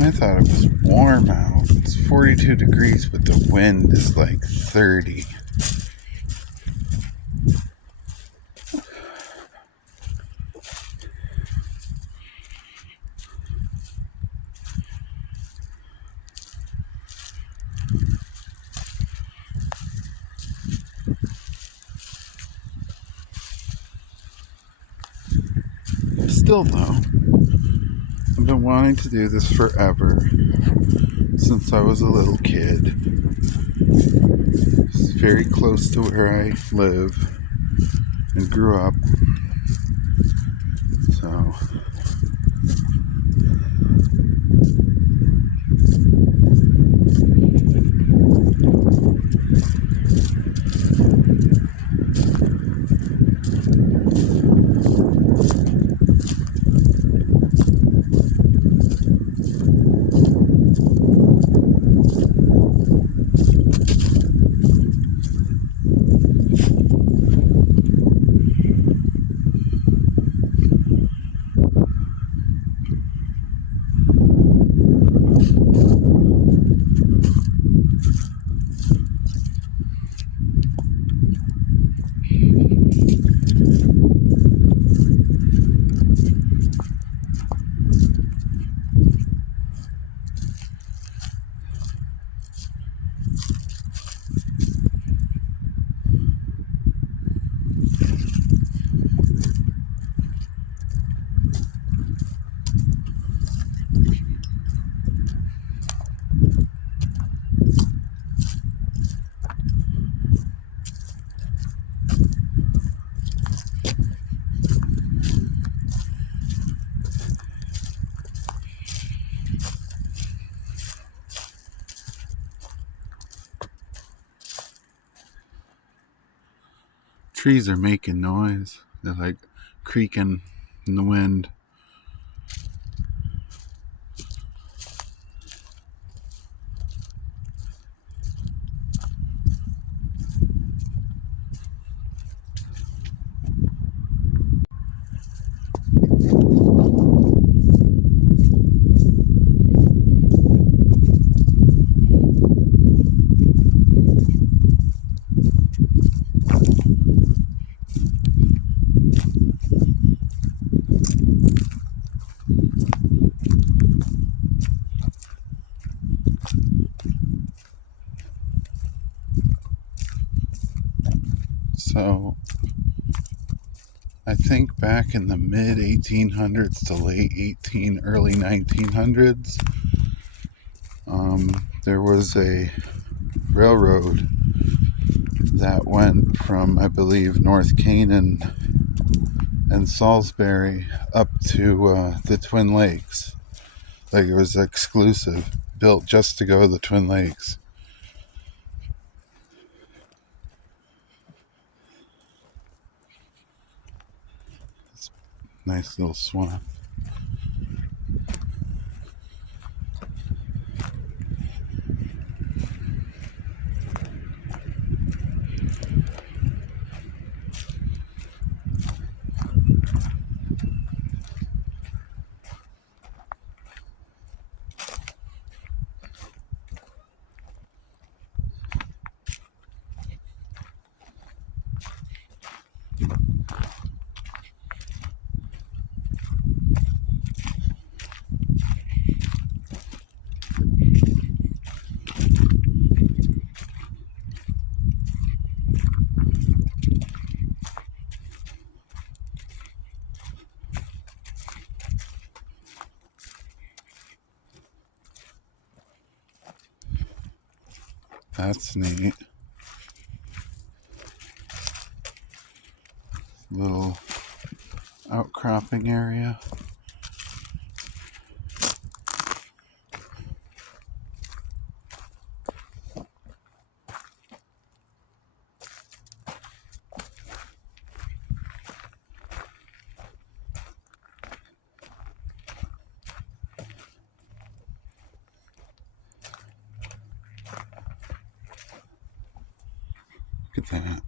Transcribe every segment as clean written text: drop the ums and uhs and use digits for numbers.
I thought it was warm out. It's 42 degrees, but the wind is like 30. Still though, I've been wanting to do this forever, since I was a little kid. It's very close to where I live and grew up. So trees are making noise. They're like creaking in the wind. So I think back in the mid 1800s to late early 1900s, there was a railroad that went from, I believe, North Canaan and Salisbury up to the Twin Lakes. Like it was exclusive, built just to go to the Twin Lakes. It's a nice little swamp. That's neat. Little outcropping area. Look at that.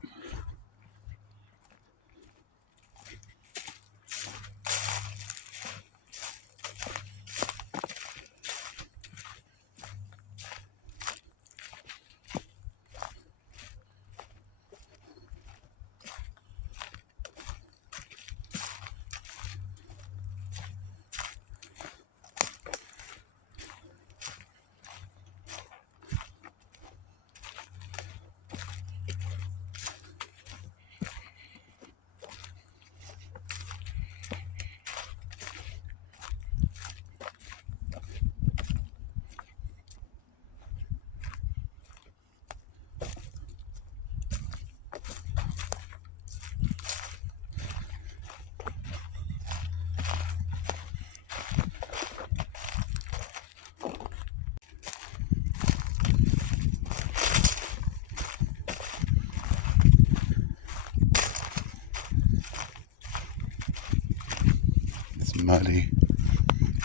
muddy,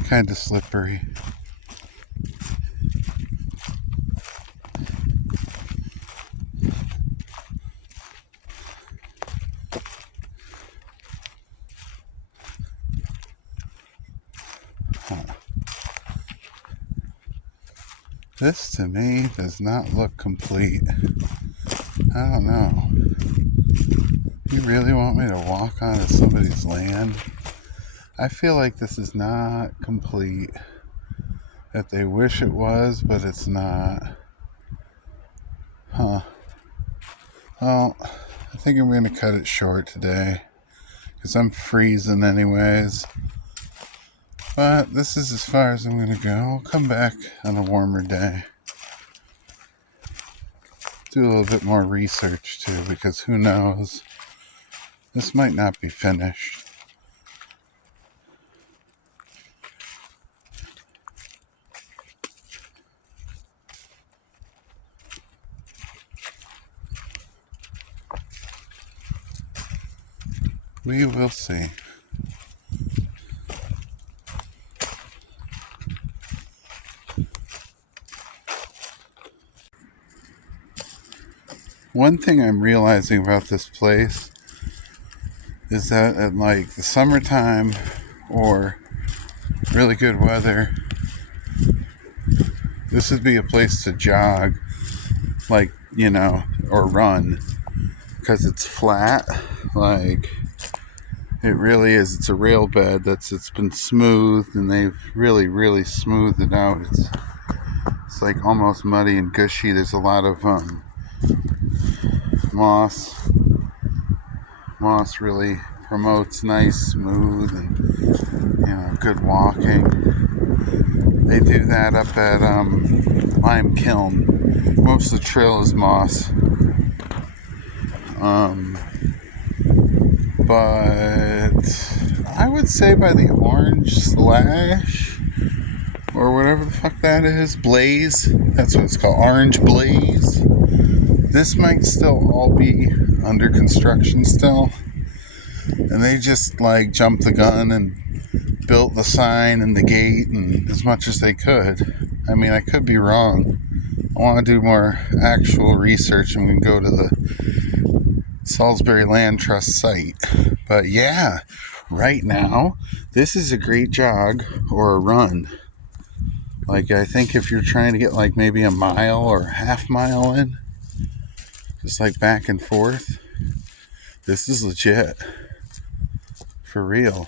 kind of slippery. This to me does not look complete. I don't know. You really want me to walk onto somebody's land? I feel like this is not complete. That they wish it was, but it's not. Well, I think I'm going to cut it short today. Because I'm freezing anyways. But this is as far as I'm going to go. I'll come back on a warmer day. Do a little bit more research too, because who knows? This might not be finished. We will see. One thing I'm realizing about this place is that at like the summertime or really good weather, this would be a place to jog, like, or run, because it's flat. Like, it really is. It's a rail bed it's been smoothed, and they've really, really smoothed it out. It's like almost muddy and gushy. There's a lot of moss. Moss really promotes nice, smooth, and good walking. They do that up at Lime Kiln. Most of the trail is moss. But I would say by the Orange Slash, or whatever the fuck that is, Blaze, that's what it's called, Orange Blaze, this might still all be under construction still, and they just like jumped the gun and built the sign and the gate and as much as they could. I mean, I could be wrong. I want to do more actual research, and we can go to the Salisbury Land Trust site. But yeah, right now, this is a great jog or a run. Like, I think if you're trying to get like maybe a mile or a half mile in, just like back and forth, this is legit. For real.